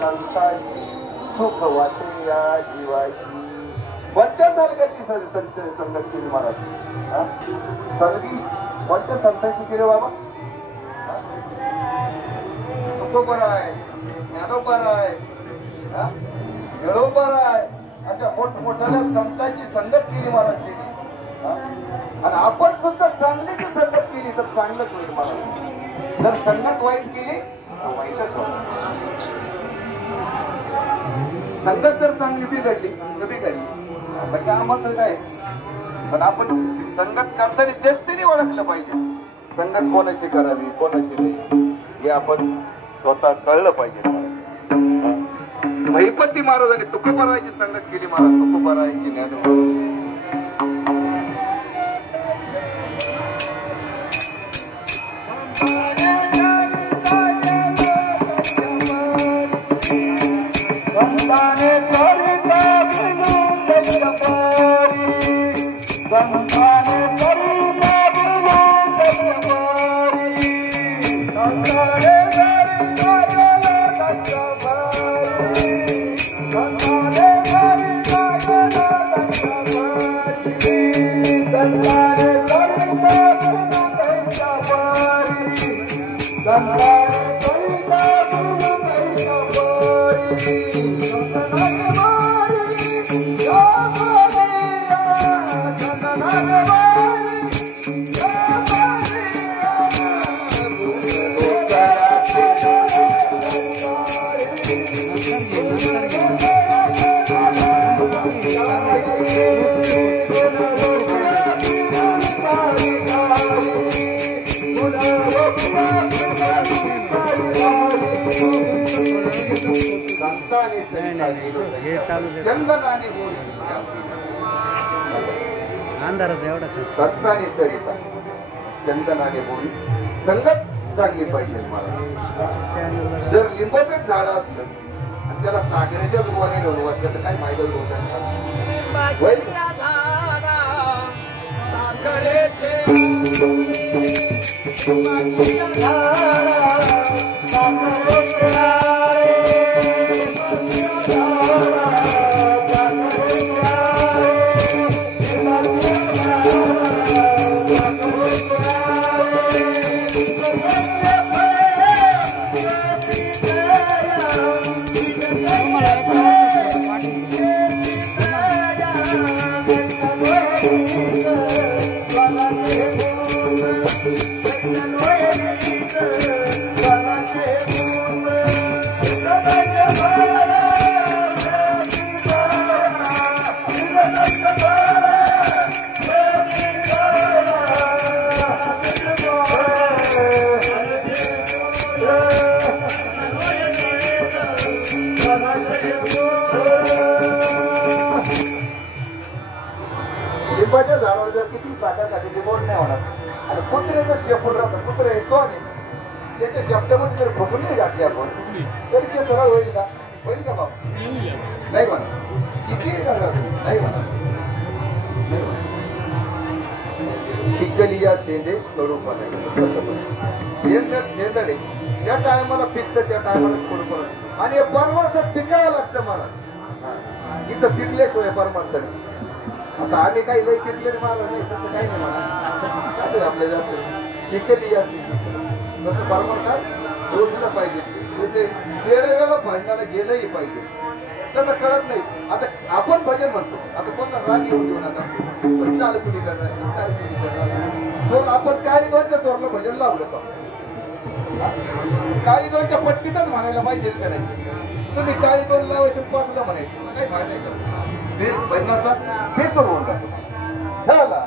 संताशी सुख वाटे या जीवाशी. कोणत्या सारख्याची संगत केली महाराज? सर्वी कोणत्या संताशी केले बाबा? तुकोबर आहे, ज्ञानोबर आहे, येळोबर आहे, अशा मोठमोठ्या संतांची संगत केली महाराज केली. आणि आपण सुद्धा चांगलीच संगत केली तर चांगलंच होईल महाराज. जर संगत वाईट केली तर वाईटच होईल. संगत जर चांगली बिघडली तर बिघडली, म्हणजे आम्हाला काय. पण आपण संगत करताना जास्तीने ओळखलं पाहिजे. संगत कोणाची करावी कोणाची नाही हे आपण स्वतः कळलं पाहिजे. महिपती महाराजांनी तुकोबारायची संगत केली महाराज. तुकोबारायची ज्ञान चंदनाने सत्ताने सरिता चंदनाने बोली संगत चांगली पाहिजे मला. जर लिंबाचं झाड असलं आणि त्याला सागराच्या रुवाने लोणवत त्याचं काय फायदा होत? लिंबाच्या झाडावर जर किती पाण्यासाठी लिंबवड नाही होणार. आणि कुत्र्याचं शेपूट राहतं, कुत्रे हे सोन आहे, त्याच्या शेपट्यामध्ये जर फुकली घातली आपण तरी ते सरळ होईल का? होईल का बाबा? नाही म्हणा. किती नाही म्हणा. पिकली या शेंदे कडू शेंदडे ज्या टायमाला पिकतं त्या टायमाला कडू पडत. आणि हे परमार्थ पिकावं लागतं मला. इथं पिकल्याशिवाय परमार्थ नाही. आता आम्ही काही लई पिकलेली मारला नाही तसं काही नाही म्हणा. आपल्या जास्त पिकली या तसं परमार्थात जोडलं पाहिजे. त्याचे वेळेवेळेला भजनाला गेलंही पाहिजे. तसं कळत नाही. आता आपण भजन म्हणतो, आता कोणाला राग येऊन देऊ नका. पण चाल कुणी करणार काय कुणी करणार. सोर आपण काळी दोनच्या सोरला भजन लावलं का? काळी दोनच्या पट्टीतच म्हणायला पाहिजे का नाही? तुम्ही काळी दोन लावायचे पाचला म्हणायचं काही फायदा नाही का? भजनाचा फेसवर होऊन जातो. झाला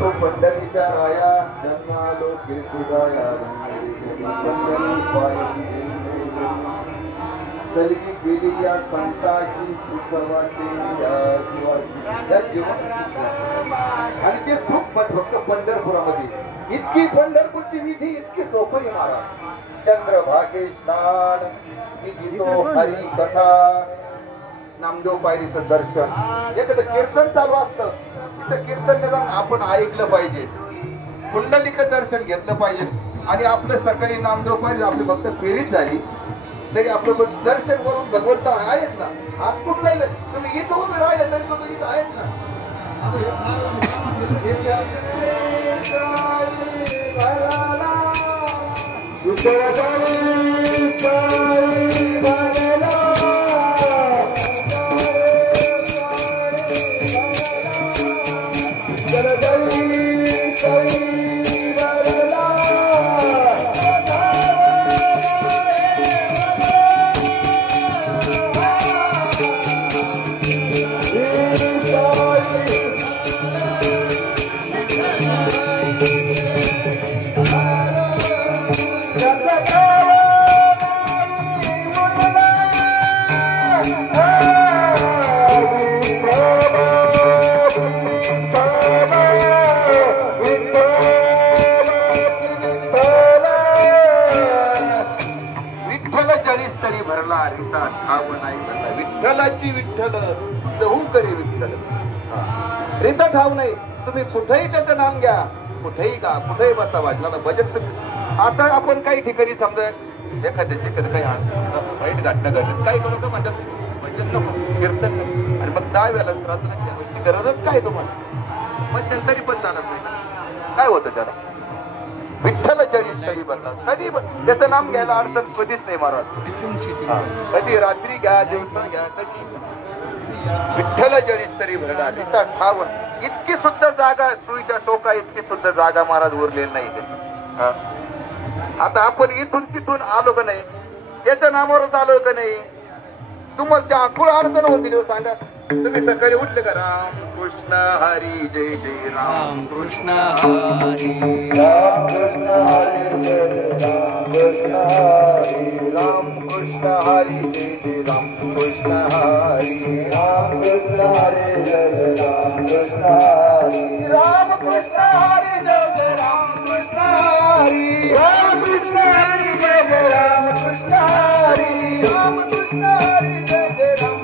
तो पंढरीच्या राया जन्मालो कीर्तिदाया तरी गेली या संताची सुखवाची आणि ते सुख फक्त पंढरपुरामध्ये. इतकी पंढरपूरची विधी इतकी सोपी महाराज. चंद्रभागे स्नान हरी कथा नामदेव पायरीचं दर्शन, एखादं कीर्तन चालू असतं तिथं कीर्तन निदान आपण ऐकलं पाहिजे, कुंडलिक दर्शन घेतलं पाहिजे. आणि आपलं सकाळी नामदेव पायरी आपली फक्त फेरीच झाली तरी आपलं दर्शन करून भगवंत आहेत ना. आज कुठला तुम्ही इथं उभे राहिले तरी तुम्ही इथं आहेत ना. विठ्ठलाची विठ्ठल लहू करे विठ्ठल. रिता ठाव नाही, तुम्ही कुठेही त्याचं नाम घ्या, कुठेही गा, कुठेही बसा वाजला भजन. आता आपण काही ठिकाणी समजा एखाद्याची काही वाईट घटना घडली, काही करू का म्हणतात भजन नको, कीर्तन नको, आणि मग 10 वेळा प्रार्थनेच्या गोष्टी गरजच काय तुम्हाला, मग तरी पण चालत नाही. काय होतं त्याला? विठ्ठल जरी बनला कधी त्याचं नाम घ्यायला अडचण कधीच नाही महाराज. कधी रात्री घ्या, दिवसा घ्या, कधी विठ्ठल जरी तरी भरला तिचा ठाव. इतकी सुद्धा जागा, सुईच्या टोका इतकी सुद्धा जागा महाराज उरलेली नाही. आता आपण इथून तिथून आलो का नाही, त्याच्या नावावरच आलो का नाही, तुम्हाला आखूळ अडचण होती सांगा. तुम्ही सकाळी उठले का राम कृष्ण हरी जय जय राम कृष्ण हरी राम कृष्ण हरी जय राम कृष्ण हरी राम कृष्ण हरी जय जय राम कृष्ण हरी राम कृष्ण हरी जय राम कृष्ण हरी राम कृष्ण हरी जय जय राम कृष्ण हरी राम कृष्ण हरी जय जय राम कृष्ण हरी राम कृष्ण हरी जय जय राम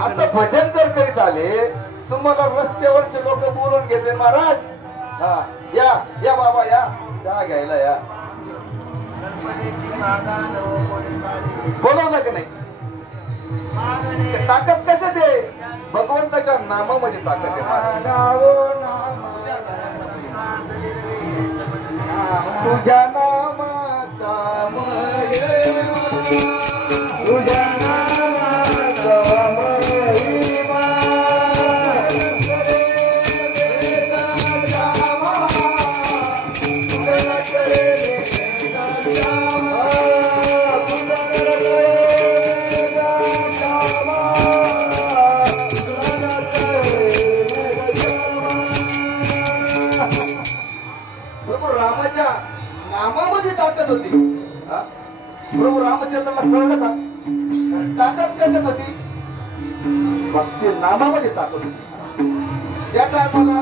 आता भजन जर करीत आले, तुम्हाला रस्त्यावरचे लोक बोलून घेतले महाराज, हा या या बाबा या चहा घ्यायला या, बोलवलं की नाही? ताकद कशात आहे? भगवंताच्या नामामध्ये ताकद आहे. तुझ्या नामाचा तुझ्या नामाचा महिमा प्रभू रामाच्या नामामध्ये ताकद होती. प्रभू रामचंद्राला कळलं का ताकद कशात होती? भक्ती नामामध्ये ताकद होती. ज्या टायमाला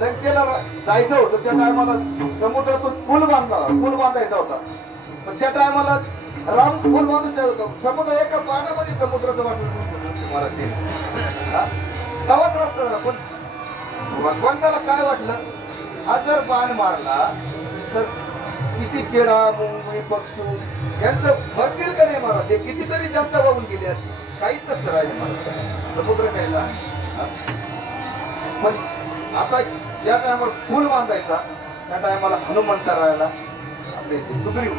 लंकेला जायचं होतं त्या टायमाला समुद्रातून पूल बांधायचा होता, पण त्या टायमाला राम पूल बांधून होता. समुद्र एका बाणामध्ये समुद्राचं वाटलं तवाच रस्ता. पण भगवंताला काय वाटलं, हा जर बाण मारला तर किती किडा मुंगी पक्षी यांचं भरतील का नाही महाराज? ते कितीतरी जनता वाहून गेली असती, काहीच नसतं राहिले महाराज समुद्र कायला. पण आता ज्या टायमाला पूल बांधायचा त्या टायमाला हनुमंत राहायला आपले सुग्रीव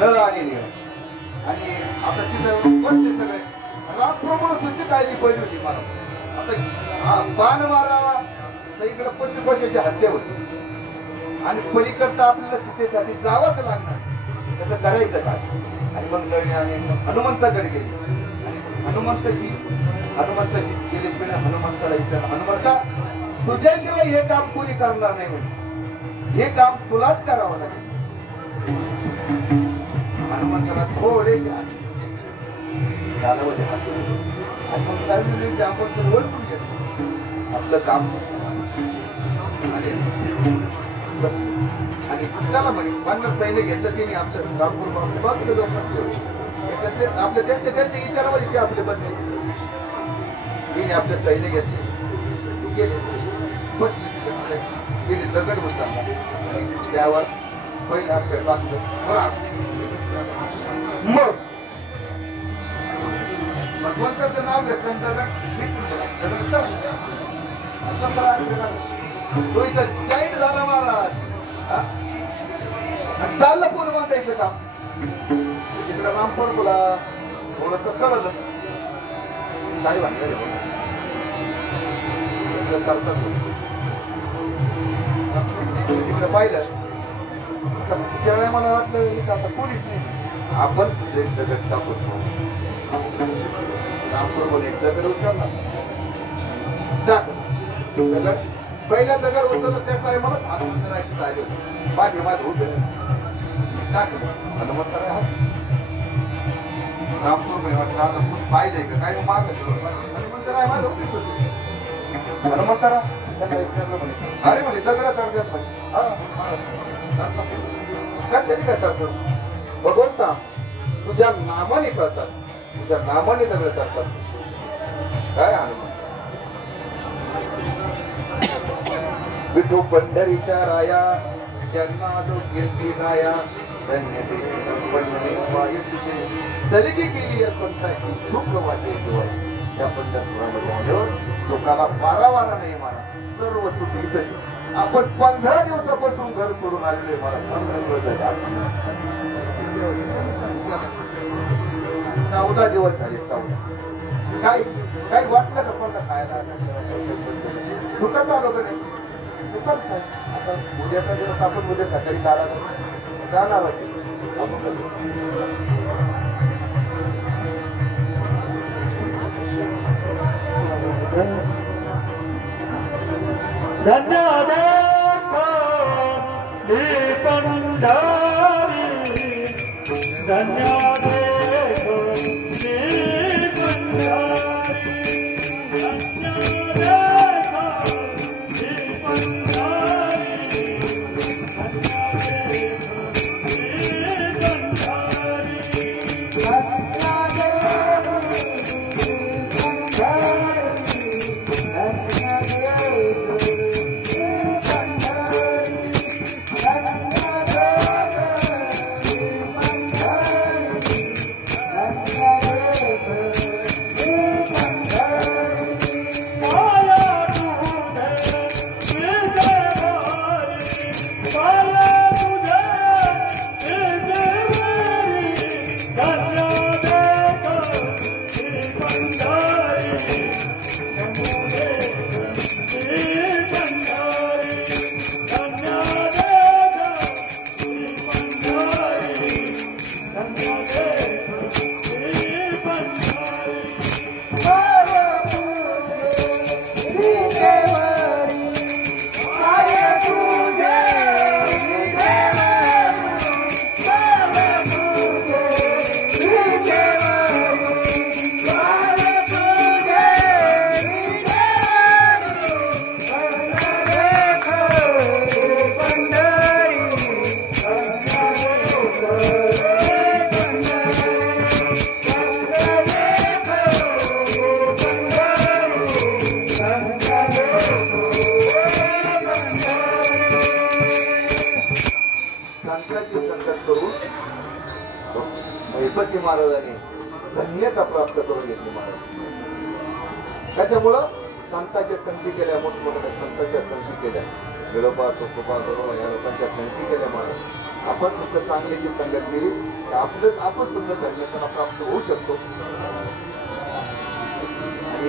नळ आलेली आणि आता तिथं बसले सगळे. रामप्रभू सुद्धा काळजी पडली होती महाराज. आता बाण मारावा तर इकडे पशुपशाची हत्या होती आणि पलीकडता आपल्याला सीतेसाठी जावंच लागणार. कसं करायचं काय? आणि मग आणि हनुमंताकडे गेले आणि हनुमंताशी गेले. हनुमंताला विचार, हनुमंता तुझ्याशिवाय हे काम कोणी करणार नाही, म्हणजे हे काम तुलाच करावं लागेल. हनुमंताला थोडेसे झालं आणि मग काय आपण ओळखून घेतलं आपलं काम आणि आणि चला म्हणे 50 सैन्य घेतलं तिने आपलं रामपूर बाजूला लोक आपले त्यांच्या विचारामध्ये ते आपले बसले तिने आपले सैन्य घेतले गेले बसले तिने दगड बसला आणि त्यावर पहिला अक्षर टाकलं मग भगवंताचं नाव घेतलं तो इथं जैन झाला महाराज चाललं पूल बांधायचं काम तिकडे रामपूर बोला थोडस कळलं काय बांधायचं तिकडे पाहिलं त्यावेळेला मला वाटलं आता पोलीस नाही आपण दगड टाकून रामपूर बोल एक दगड उचलला दगड पहिल्या दगड उचललं त्या टायमाला करायची चालू होती बाकी माझं होतं टाकलं हनुमंतर रामपूर मध्ये वाटलं आता खूप पाहिजे का काय माग हनुमंतर आहे माझं ऑफिस होती हनुमंतरा त्यांना विचारलं म्हणे अरे म्हणे दगड करतात कशाने काय करतात भगवंता तुझ्या नामाने करतात तुझ्या नामाने दगड करतात काय हनुमान विठू पंढरीच्या राया जन्मालो कीर्ती नाया धन्य सलिकी केली पंथाची सुख वाटे त्या पंढरपुरामध्ये आल्यावर लोकांना वारा नाही मला सर्व सुख इथं आपण 15 दिवसापासून घर सोडून आलेले मला 14 दिवस झाले 14 काय वाटलं का पण खायला सुखात आलो का नाही आता उद्याचा दिवस आपण उद्या सकाळी काढा जाणार धन्यवाद पंढरी धन्यवाद गणपती महाराजांनी धन्यता प्राप्त करून घेतली महाराज कशामुळं संतांच्या संगती केल्या मोठमोठ्या संतांच्या संगती केल्या विळोबा तुकोबा गरोबा या लोकांच्या संगती केल्या महाराज आपण सुद्धा चांगल्याची संगत केली तर आपण सुद्धा धन्यता प्राप्त होऊ शकतो आणि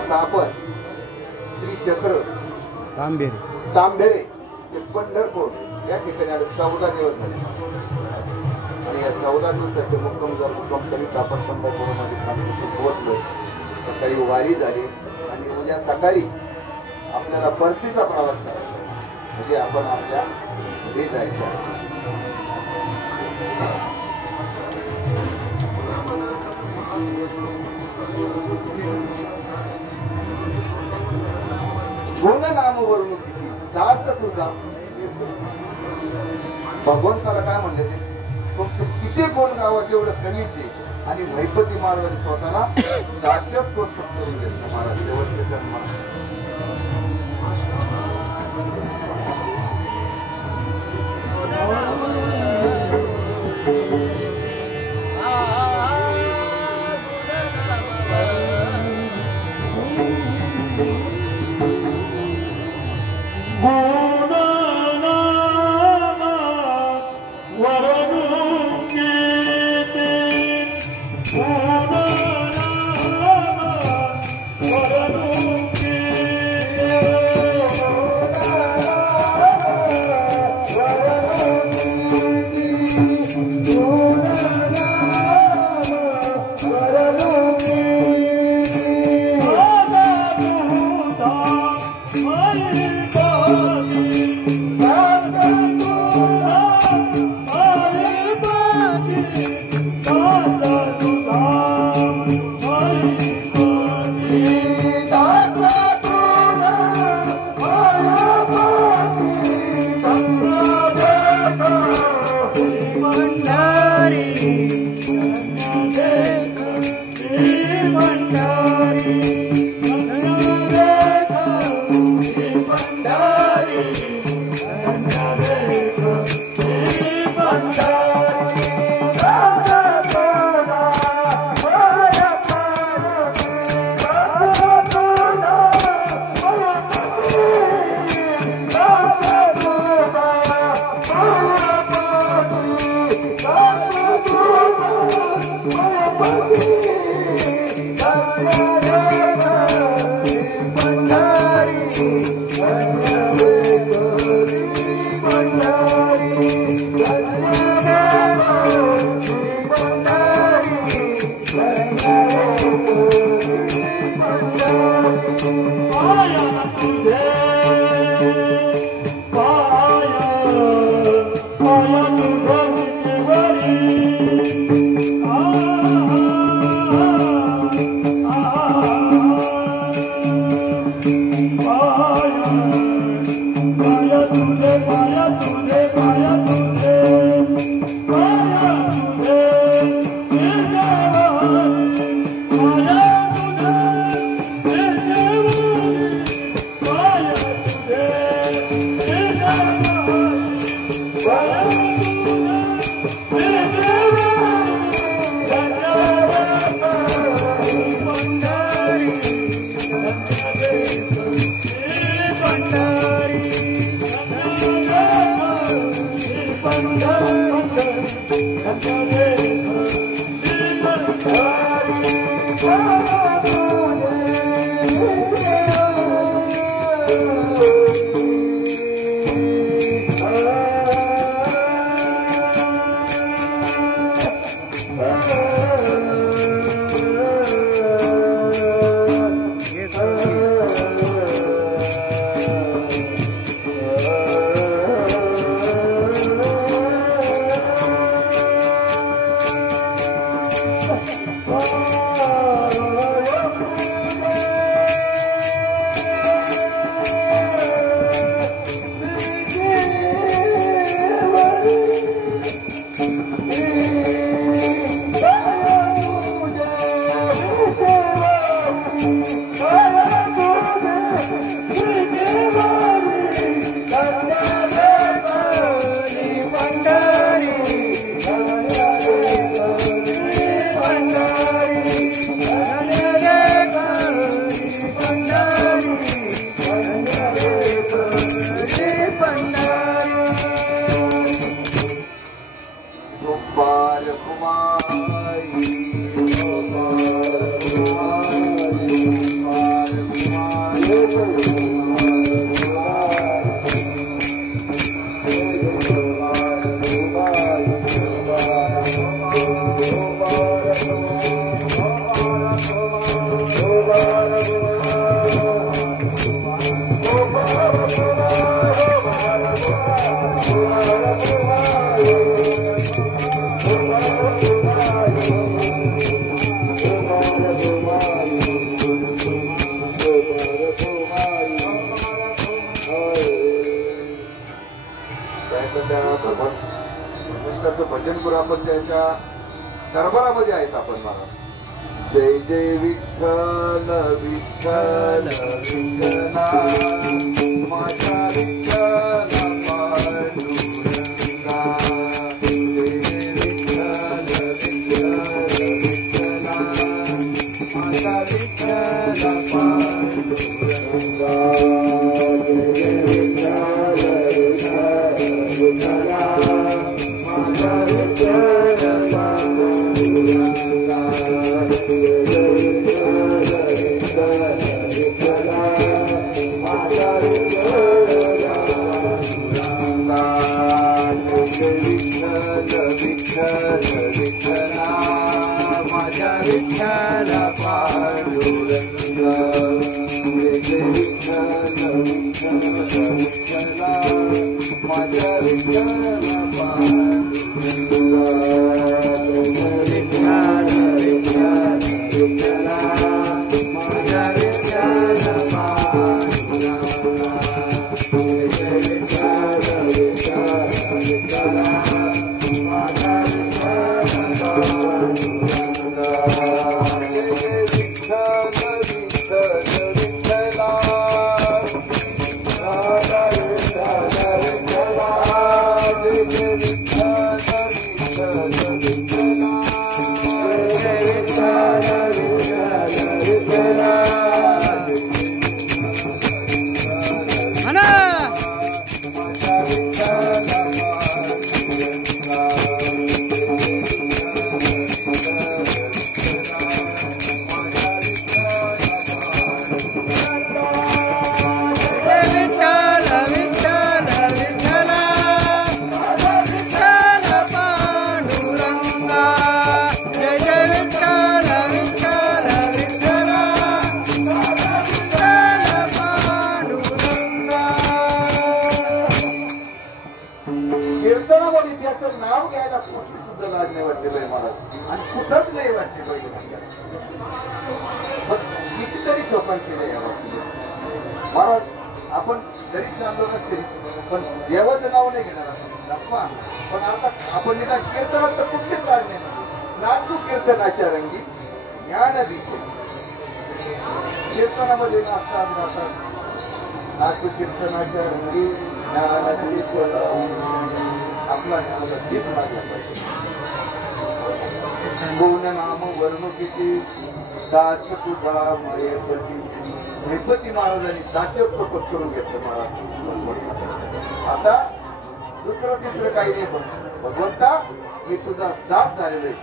आता आपण श्री शेखर तांबेरे पंढरपूर या ठिकाणी 14 दिवस झाले आणि या 14 दिवसाचे मुक्काम करीत आपण पंढरपूरमध्ये पोहोचलो सकाळी वारी झाली आणि उद्या सकाळी आपल्याला परतीचा प्रवास करायचा म्हणजे आपण आपल्या घरी जायचं गुण नाम वरून जास्त तुझा काय म्हणले ते तुमचं किती गुण गावात एवढं कमीच आहे आणि महिपती महाराजांनी स्वतःला दास्यात प्रोत्साहन करून घेतलं महाराज व्यवस्थित प्रकारचं भजन करू आपण त्यांच्या दरबारामध्ये आहेत आपण महाराज. जय जय विठ्ठल विठ्ठल विठ्ठला माझ्या विठ्ठला पांडुरंगा. जय जय विठ्ठल विठ्ठल विठ्ठला माझ्या विठ्ठला पांडुरंगा. जय जय विठ्ठल विठ्ठल विठ्ठला माझ्या विठ्ठला पांडुरंगा. कीर्तनामध्ये त्याचं नाव घ्यायला कुठे सुद्धा लाज नाही वाटते बाई मला आणि कुठंच नाही वाटते पाहिजे. कितीतरी शोकान केले या बाबतीत महाराज. आपण जरी चाललो नसते पण देवाचं नाव नाही घेणार आपण. पण आता आपण निदान कीर्तनात तर कुठलीच लाज नाही. नाचू कीर्तनाच्या रंगी ज्ञानदी कीर्तनामध्ये नाचतात नाचतात नाचू कीर्तनाच्या रंगी ज्ञानदी आपला गीत लागला पाहिजे. गुण नाम वर्णुकीची दास तुझा मयपती. गणपती महाराजांनी दासत्व पत्करून घेतलं महाराज. आता दुसरं तिसरं काही नाही. पण भगवंता मी तुझा दास झालेलो आहे.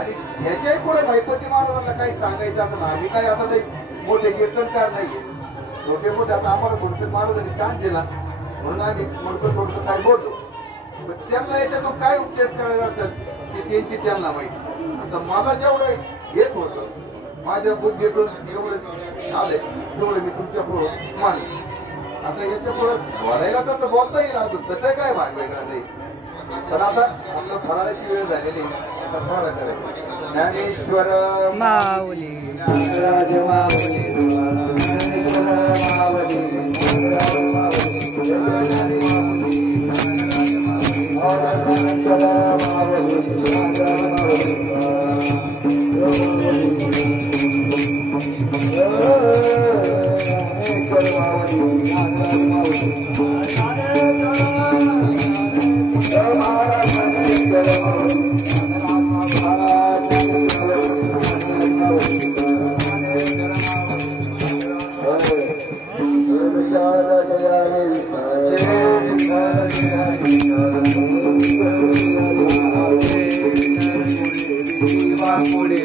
आणि ह्याच्याही पुढे महिपती महाराजांना काही सांगायचं असं ना. आम्ही काही आता काही मोठे कीर्तनकार नाहीये. छोटे मोठे आता आम्हाला गुरुदेव महाराजांनी चान्स दिला म्हणून आम्ही म्हणतो थोडंसं काय बोलतो. त्यांना याच्यातून काय उपदेश करायचा असेल की त्यांची त्यांना माहिती. आता मला जेवढं येत होतं माझ्या बुद्धीतून एवढं आलंय तेवढं मी तुमच्या पुढं मानले. आता याच्या पुढं बोलायला तसं बोलता येईल अजून तसं काय भाग वेगळा नाही. पण आता आपलं फराळाची वेळ झालेली आता फराळ करायचं. ज्ञानेश्वर माऊली नागराज माऊली माऊली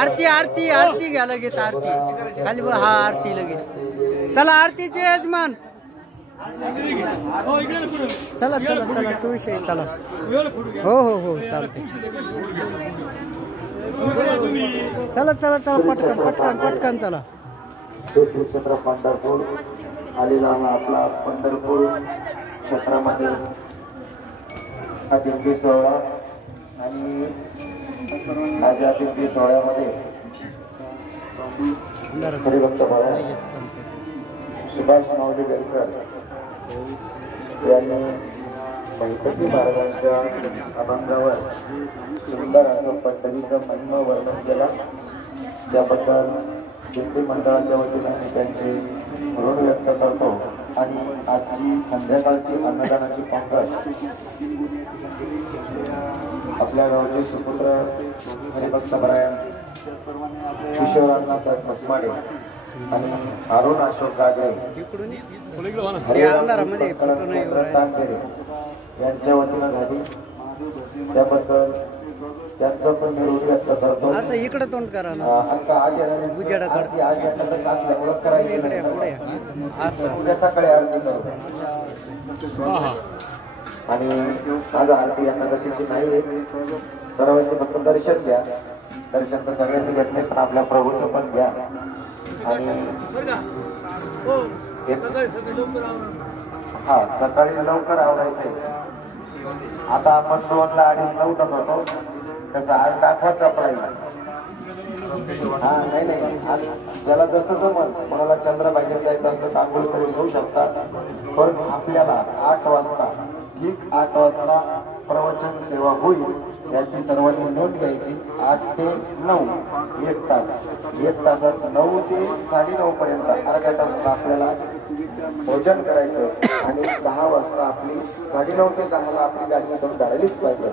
आरती आरती आरती घ्या लगेच आरती खाली हा आरती लगेच चला आरतीचे यजमान चला चला चला तुळशी चला हो हो हो चालते चला चला चला पटकन पटकन पटकन चला क्षेत्र पंढरपूर आलेला आपला पंढरपूर क्षेत्रामध्ये हा दिंडी सोहळा आणि आज या दिंडी सोहळ्यामध्ये हरिभक्त बाळा सुभाष माऊली बेलकर यांनी गणपती महाराजांच्या अभंगावर सुंदर असं पद्धतीचं महिमा वर्णन केला त्याबद्दल दिंडी मंडळाच्या वतीने आम्ही त्यांचे ऋण व्यक्त करतो आणि आजची संध्याकाळची अन्नदानाची पंगत आपल्या गावचे सुपुत्र हरिभक्त परायण किशोरांना मसमाडे आणि अरुण अशोक गागरे यांच्या वतीनं झाली त्याबद्दल त्यांचं पण मी ऋण व्यक्त करतो. आता इकडे तोंड करा ना उजेडाकडे आज ओळख करायची उद्या सकाळी आरती करतो आणि आज आरती यांना कशाची नाही सर्वांनी फक्त दर्शन घ्या दर्शन तर सगळ्यांनी घेत नाही पण आपल्या प्रभूचं पण घ्या आणि हा सकाळी लवकर आवडायचंय आता आपण 2ला 2:30 उठत होतो तसं आज दाखवायचा आपल्याला हा नाही आज ज्याला जसं जमल कोणाला चंद्रभागेत जायचं असं आंघोळ करून घेऊ शकता पण आपल्याला 8 वाजता ठीक 8 वाजता प्रवचन सेवा होईल याची सर्वांनी नोंद घ्यायची 8 ते 9 1 तास 1 तासात 9 ते 9:30 पर्यंत अर्ध्या तासात आपल्याला भोजन करायचं आणि 10 वाजता आपली 9:30 ते 10 ला आपली गाडी करून झालेलीच पाहिजे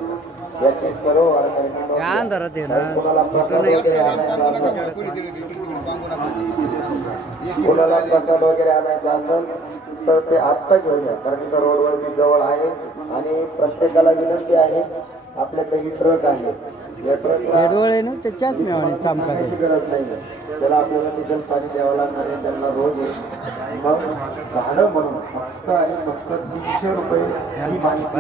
याचे सर्व कोणाला प्रसाद वगैरे आणायचा असेल तर ते आत्ता घेऊन या कारण इथं रोडवरती जवळ आहे आणि प्रत्येकाला विनंती आहे आपल्या काही ट्रक आहे या ट्रकला त्याच्याच मिळाली गरज नाही त्याला आपल्याला डिझेल पाणी द्यावं लागणार आहे त्यांना रोज मग भाडं म्हणून फक्त आणि फक्त 300 रुपये ही माहिती